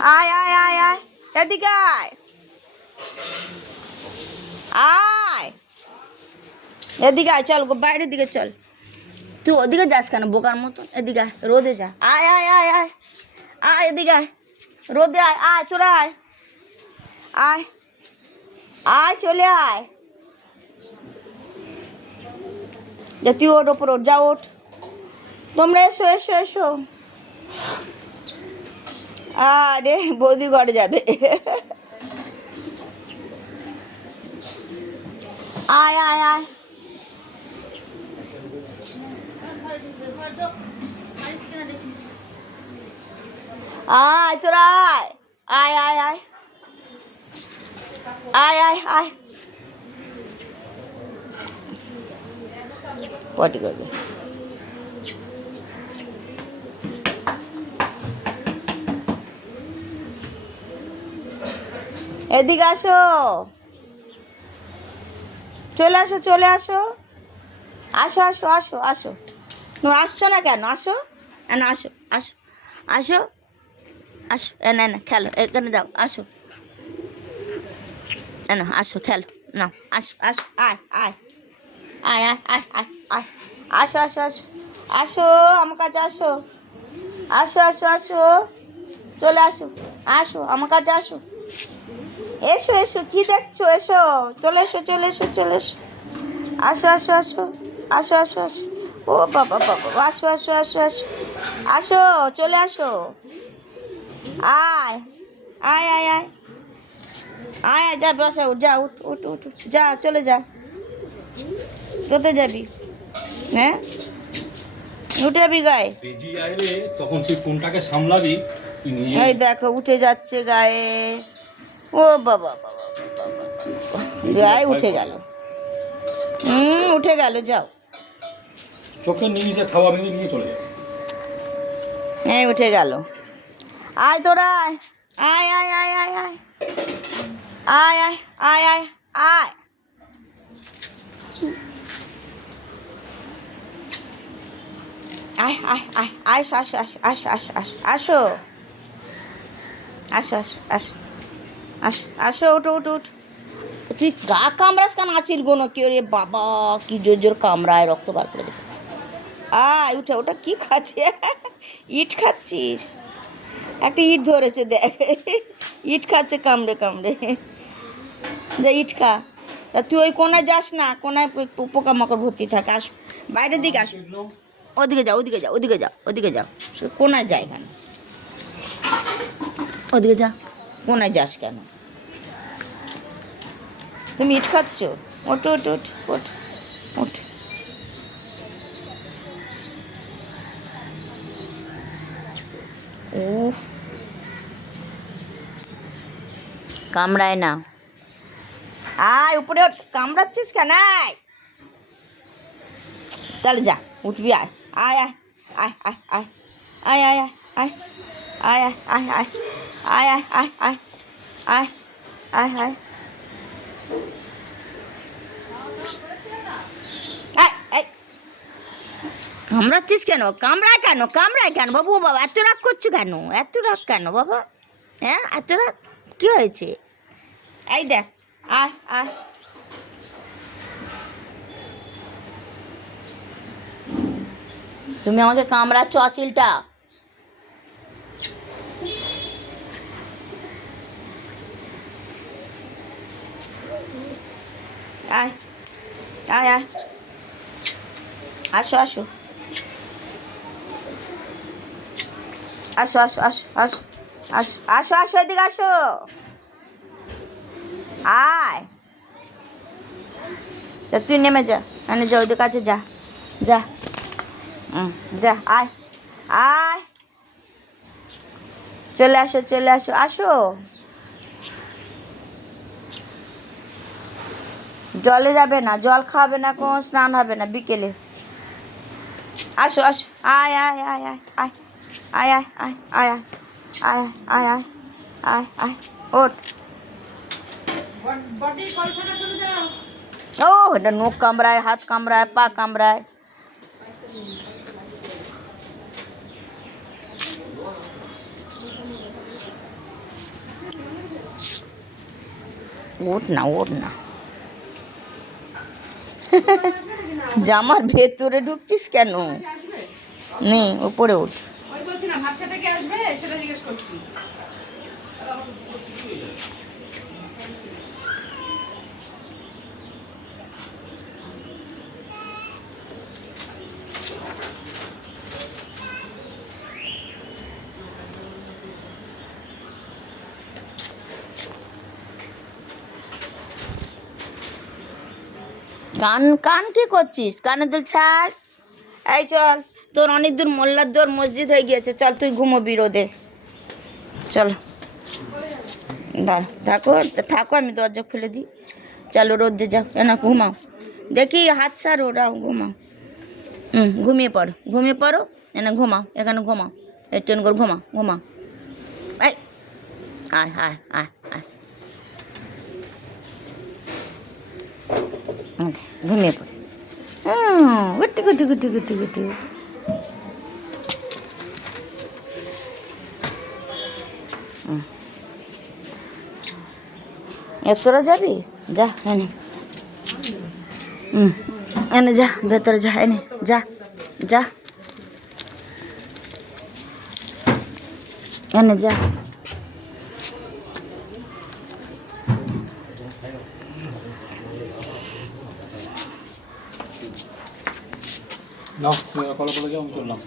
আয় আয় আয় আয়, এদিকে আয়, আয় এদিকে আয়, চল বাইরের দিকে চল। তুই ওদিকে যাস কেন বোকার মতো? এদিকে আয়, রোদে যা। আয় আয় আয় আয় আয়, এদিকে আয়, রোদে আয়, আয় তোরা আয়, আয় আয়, চলে আয়। যা তুই ওঠ, ওপর ওঠ, যা ওঠ। তোমরা এসো এসো এসো। আরে বৌদির ঘরে যাবে। আয় আয় আয়, আয় তোরা আয়, আয় আয় আয় আয় আয় আয়, পটি করবে। এদিকে আসো, চলে আসো চলে আসো, আসো আসো আসো আসো। তুমি আসছো না কেন? আসো না, আসো আসো আসো আসো, না না খেলো, এখানে দাও, আসো না, আসো খেলো, না আসো আসো, আয় আয় আয় আয় আয় আয় আয়, আসো আসো আসো আসো, আমার কাছে আসো, আসো আসো আসো, চলে আসো, আসো আমার কাছে আসো, এসো এসো, কি দেখছো? এসো, চলে এসো চলে এসো চলে এসো, আসো আসো আসো আসো আসো আসো, ও বাবা বাবা, আসো আসো আসো আসো আসো, চলে আসো, আয় আয় আয় আয় আয় আয়, যা বসা, উঠ, যা উঠ উঠ উঠ উঠ, যা চলে যা। কোথায় যাবি? হ্যাঁ, উঠে যাবি গায়ে? বেজি আইলে তখন তুই কোনটাকে সামলাবি? তুই নিজে এই দেখো উঠে যাচ্ছে গায়ে, ও বাবা বাবা বাবা, গায়ে উঠে গেল, উঠে গেল, যাও। চোখে নিয়ে খাওয়া ভেঙে নিয়ে চলে যাবে। এই উঠে গেল, আয় তোরা আয়, আয় আয় আয় আয় আয় আয় আয় আয় আয়, আয় আয় আয় আয়, আসো আসো আসো আসো আসো আসো আসো আসো আসো আসো আসো, উঠো উঠো উঠো। তুই গা কামড়াস কেন? আছির গোনো কি রে বাবা, কি জোর জোর কামড়ায়, রক্ত বার করে দেবে। আয় উঠে, ওটা কি খাচ্ছে? ইট খাচ্ছিস? একটা ইট ধরেছে দেখ, ইট খাচ্ছে কামড়ে কামড়ে, যে ইট খা। তা তুই ওই কোনায় যাস না, কোনায় পোকামাকড় ভর্তি থাকে, আস বাইরের দিকে আস, ওদিকে যাও ওদিকে যাও ওদিকে যাও ওদিকে যাও, কোনায় যায় কেন? ওদিকে যা, কোনায় যাস কেন? তুমি ইট খাচ্ছ? ওঠ ওঠ ওঠ ওঠ ওঠ, উফ, কামড়ায় না, আয় উপরে ওঠ, কামড়াচ্ছিস কেন? আয় তাহলে যা, উঠবি, আয় আয় আয় আয় আয় আয় আয় আয় আয় আয় আয় আয় আয় আয় আয় আয় আয় আয় আয়, কামড়াচ্ছিস কেন? কামড়ায় কেন? কামড়ায় কেন বাবু? বাবা এত রাগ করছো কেন? এত রাগ কেন বাবা? হ্যাঁ এত রাগ কী হয়েছে? এই দেখ, আয় আয়, তুমি আমাকে কামড়াচ্ছ আঁচিলটা। আয় আয় আয়, আসো আসো আসো আসো আসো আসো আসো আসো আসো, এদিকে আসো, আয়। তা তুই নেমে যা, মানে যা ওদের কাছে যা, যা, যা, আয় আয়, চলে আসো চলে আসো, আসো, জলে যাবে না, জল খাবে না, কোনো স্নান হবে না বিকেলে, আসো আসো, আয় আয় আয় আয় আয় আয় আয় আয় আয় আয় আয় আয় আয় আয়, ওঠ। ও এটা নখ কামড়ায়, হাত কামড়ায়, পা কামড়ায়, ওঠ না, ওঠ না। জামার ভেতরে ঢুকছিস কেন? নে ওপরে ওঠ। ওই বলছি না ভাত খেতে কে আসবে সেটা জিজ্ঞেস করছি। কান কান কি করছিস? কানে দুল ছাড়। এই চল, তোর অনেক দূর মোল্লার দোর মসজিদ হয়ে গিয়েছে, চল তুই ঘুমোবি রোদে। চল দাঁড়া, থাকো থাকো, আমি দরজা খুলে দিই। চলো রোদে যাও, না ঘুমাও। দেখি হাত ছাড়, ওরা ঘুমাও। ঘুমিয়ে পড়ো, ঘুমিয়ে পড়ো। এনে ঘুমাও, এখানে ঘুমাও। এই ট্রেন করে ঘুমাও, ঘুমাও। এই আয় আয় আয় আয়। ঘুমিয়ে পড়ে। গুটি গুটি গুটি গুটি গুটি। তোরা যাবি? যা এনে, এনে যা, ভেতরে যা, এনে যা, যা এনে যা। নাও কলে যাও, আমি চললাম।